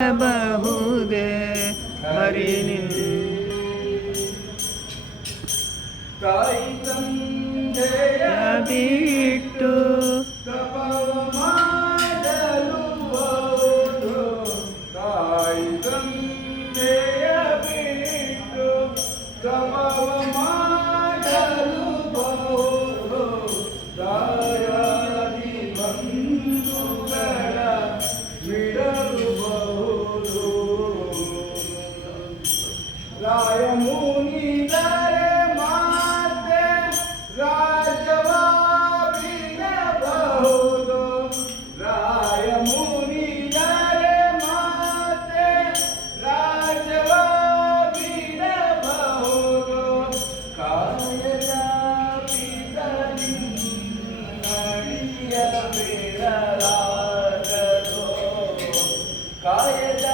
ಬಹುದೇ ಹರಿನಿನ್ ತಾಯಿ ತಂದೆಯ ಬಿಟ್ಟು ತಪವ ಮಾಡಲು ಬಹುದು. ತಾಯಿ ತಂದೆಯ ಬಿಟ್ಟು ತಪವ ಮಾಡಲು ಬಹುದು. ದಾಯಾದಿ ಬಂಧುಗಳ ಬಿಡಲು ಬಹುದು. ರಾಯ ಮುನಿದರೆ ಮಾತೆ ರಾಜವ ಬಿಡಬಹುದು. ರಾಯ ಮುನಿದರೆ ಮಾತೆ ರಾಜವ ಬಿಡಬಹುದು. ಕಾಯದ ಪಿತರಿ ನಡೆಯ ಬಿಡಲಾಗದು. ಕಾಯದ